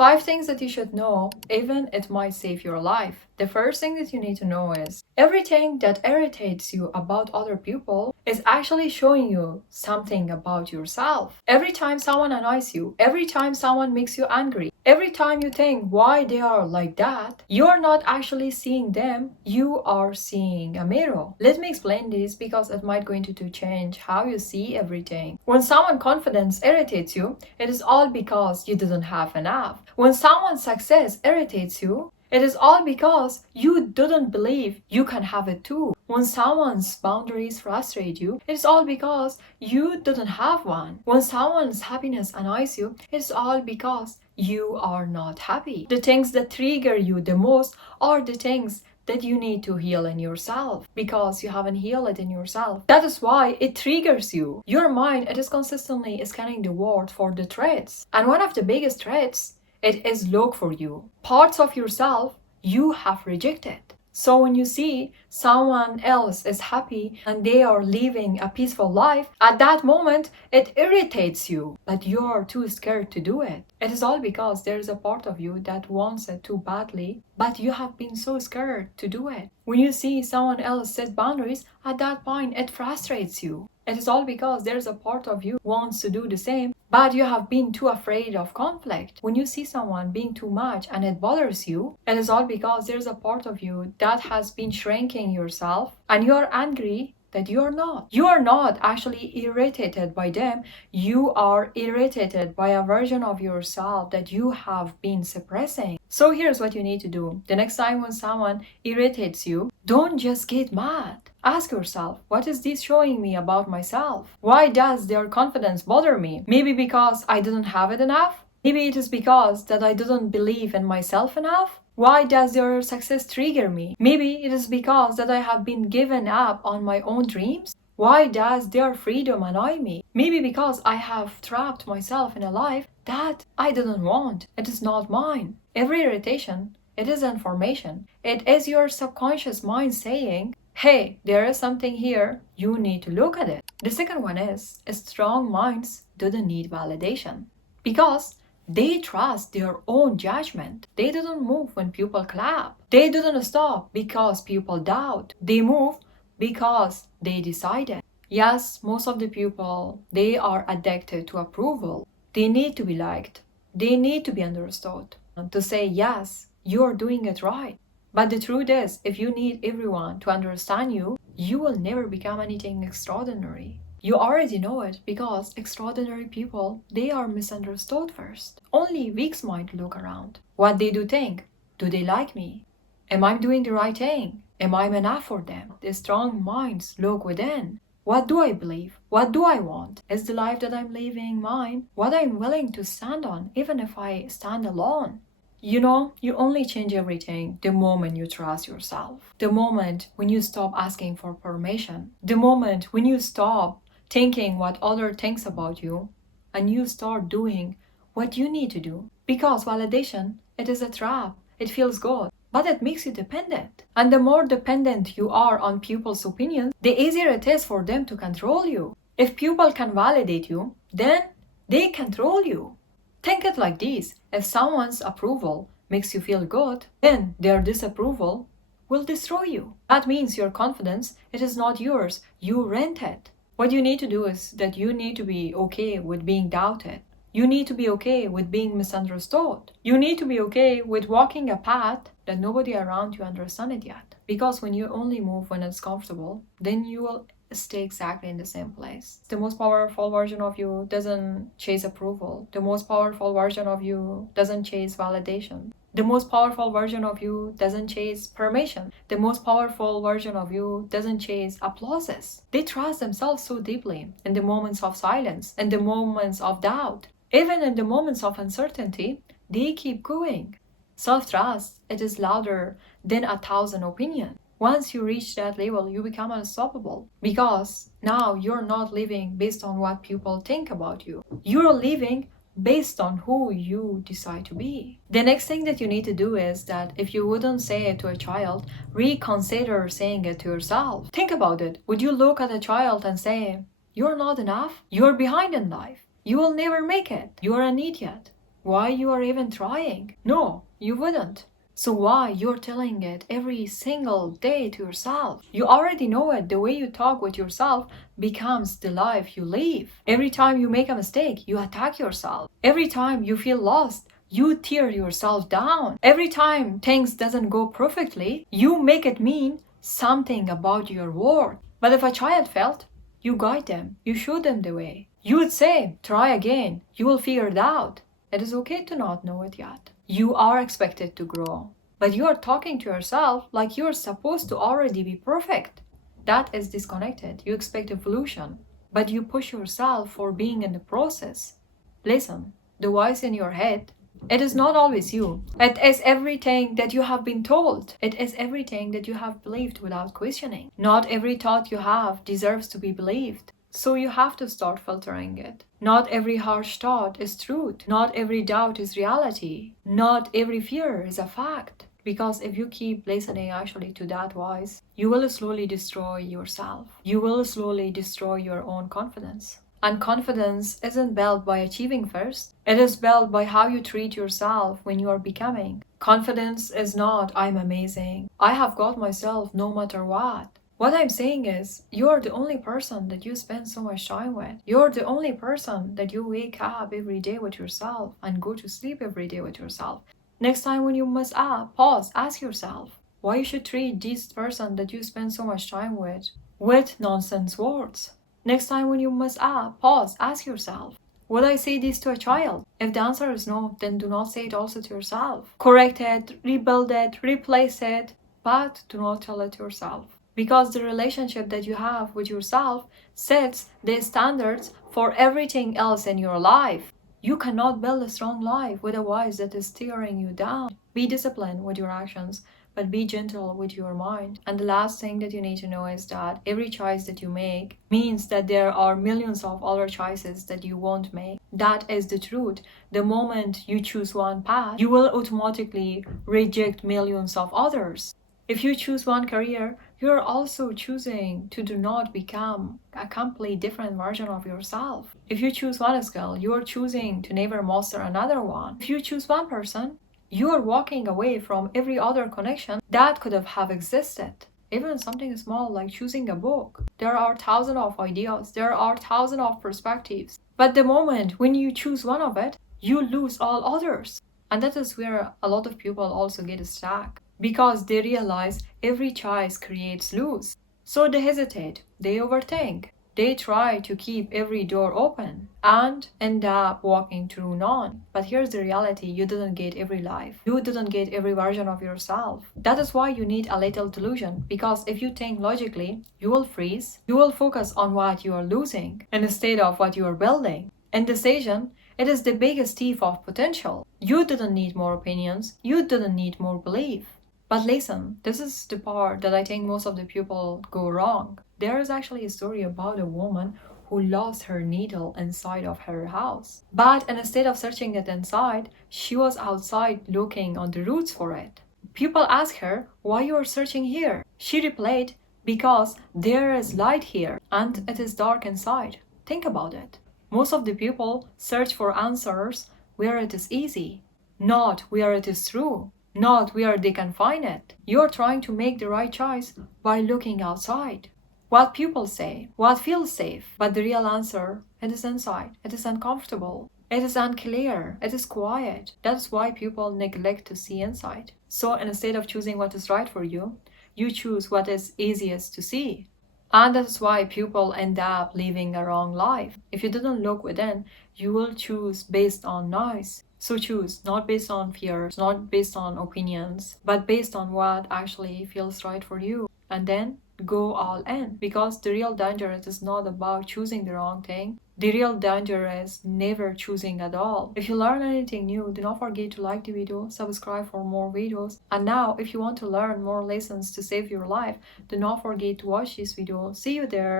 5 things that you should know, even it might save your life. The first thing that you need to know is everything that irritates you about other people is actually showing you something about yourself. Every time someone annoys you, every time someone makes you angry, every time you think why they are like that, you're not actually seeing them, you are seeing a mirror. Let me explain this because it might going to change how you see everything. When someone's confidence irritates you, it is all because you didn't have enough. When someone's success irritates you, it is all because you didn't believe you can have it too. When someone's boundaries frustrate you, it is all because you didn't have one. When someone's happiness annoys you, it is all because you are not happy. The things that trigger you the most are the things that you need to heal in yourself because you haven't healed it in yourself. That is why it triggers you. Your mind, it is consistently scanning the world for the threats. And one of the biggest threats, it is look for you. Parts of yourself you have rejected. So when you see someone else is happy and they are living a peaceful life, at that moment it irritates you, but you are too scared to do it. It is all because there is a part of you that wants it too badly, but you have been so scared to do it. When you see someone else set boundaries, at that point it frustrates you. It is all because there's a part of you wants to do the same, but you have been too afraid of conflict. When you see someone being too much and it bothers you, it is all because there's a part of you that has been shrinking yourself and you're angry that you are not. You are not actually irritated by them. You are irritated by a version of yourself that you have been suppressing. So here's what you need to do. The next time when someone irritates you, don't just get mad. Ask yourself, what is this showing me about myself? Why does their confidence bother me? Maybe because I didn't have it enough? Maybe it is because that I didn't believe in myself enough? Why does their success trigger me? Maybe it is because that I have been given up on my own dreams? Why does their freedom annoy me? Maybe because I have trapped myself in a life that I didn't want. It is not mine. Every irritation, it is information. It is your subconscious mind saying, hey, there is something here, you need to look at it. The second one is, strong minds didn't need validation because they trust their own judgment. They didn't move when people clap. They didn't stop because people doubt. They move because they decided. Yes, most of the people, they are addicted to approval. They need to be liked. They need to be understood. And to say, yes, you're doing it right. But the truth is, if you need everyone to understand you, you will never become anything extraordinary. You already know it because extraordinary people, they are misunderstood first. Only weak might look around. What they do think? Do they like me? Am I doing the right thing? Am I enough for them? The strong minds look within. What do I believe? What do I want? Is the life that I'm living mine? What I'm willing to stand on, even if I stand alone? You know, you only change everything the moment you trust yourself. The moment when you stop asking for permission. The moment when you stop thinking what other thinks about you and you start doing what you need to do. Because validation, it is a trap. It feels good, but it makes you dependent. And the more dependent you are on people's opinions, the easier it is for them to control you. If people can validate you, then they control you. Think it like this. If someone's approval makes you feel good, then their disapproval will destroy you. That means your confidence, it is not yours. You rent it. What you need to do is that you need to be okay with being doubted. You need to be okay with being misunderstood. You need to be okay with walking a path that nobody around you understands it yet. Because when you only move when it's comfortable, then you will stay exactly in the same place. The most powerful version of you doesn't chase approval. The most powerful version of you doesn't chase validation. The most powerful version of you doesn't chase permission. The most powerful version of you doesn't chase applauses. They trust themselves so deeply in the moments of silence, in the moments of doubt. Even in the moments of uncertainty, they keep going. Self-trust, it is louder than 1,000 opinions. Once you reach that level, you become unstoppable because now you're not living based on what people think about you. You're living based on who you decide to be. The next thing that you need to do is that if you wouldn't say it to a child, reconsider saying it to yourself. Think about it. Would you look at a child and say, you're not enough? You're behind in life. You will never make it. You're an idiot. why you are even trying? No, you wouldn't. So why you're telling it every single day to yourself? You already know it. The way you talk with yourself becomes the life you live. Every time you make a mistake, you attack yourself. Every time you feel lost, you tear yourself down. Every time things doesn't go perfectly, you make it mean something about your worth. But if a child failed, you guide them, you show them the way. You would say, try again, you will figure it out. It is okay to not know it yet. You are expected to grow, but you are talking to yourself like you're supposed to already be perfect. That is disconnected. You expect evolution, but you push yourself for being in the process. Listen, the voice in your head, it is not always you. It is everything that you have been told. It is everything that you have believed without questioning. Not every thought you have deserves to be believed. So you have to start filtering it. Not every harsh thought is truth. Not every doubt is reality. Not every fear is a fact. Because if you keep listening actually to that voice, you will slowly destroy yourself. You will slowly destroy your own confidence. And confidence isn't built by achieving first. It is built by how you treat yourself when you are becoming. Confidence is not, I'm amazing. I have got myself no matter what. What I'm saying is, you're the only person that you spend so much time with. You're the only person that you wake up every day with yourself and go to sleep every day with yourself. Next time when you mess up, pause, ask yourself why you should treat this person that you spend so much time with nonsense words. Next time when you mess up, pause, ask yourself, would I say this to a child? If the answer is no, then do not say it also to yourself. Correct it, rebuild it, replace it, but do not tell it to yourself. Because the relationship that you have with yourself sets the standards for everything else in your life. You cannot build a strong life with a voice that is tearing you down. Be disciplined with your actions, but be gentle with your mind. And the last thing that you need to know is that every choice that you make means that there are millions of other choices that you won't make. That is the truth. The moment you choose one path, you will automatically reject millions of others. If you choose one career, you're also choosing to do not become a completely different version of yourself. If you choose one skill, you're choosing to never master another one. If you choose one person, you're walking away from every other connection that could have existed. Even something small like choosing a book. There are thousands of ideas, there are thousands of perspectives. But the moment when you choose one of it, you lose all others. And that is where a lot of people also get stuck. Because they realize every choice creates lose. So they hesitate, they overthink, they try to keep every door open and end up walking through none. But here's the reality, you didn't get every life. You didn't get every version of yourself. That is why you need a little delusion, because if you think logically, you will freeze. You will focus on what you are losing instead of what you are building. Indecision, it is the biggest thief of potential. You didn't need more opinions, you didn't need more belief. But listen, this is the part that I think most of the people go wrong. There is actually a story about a woman who lost her needle inside of her house. But instead of searching it inside, she was outside looking on the roots for it. People asked her, why you are searching here? She replied, because there is light here and it is dark inside. Think about it. Most of the people search for answers where it is easy, not where it is true. Not where they can find it. You're trying to make the right choice by looking outside. What people say, what feels safe, but the real answer, it is inside. It is uncomfortable. It is unclear. It is quiet. That's why people neglect to see inside. So instead of choosing what is right for you, you choose what is easiest to see. And that's why people end up living a wrong life. If you didn't look within, you will choose based on noise. So choose, not based on fears, not based on opinions, but based on what actually feels right for you. And then go all in. Because the real danger is not about choosing the wrong thing. The real danger is never choosing at all. If you learn anything new, do not forget to like the video, subscribe for more videos. And now, if you want to learn more lessons to save your life, do not forget to watch this video. See you there.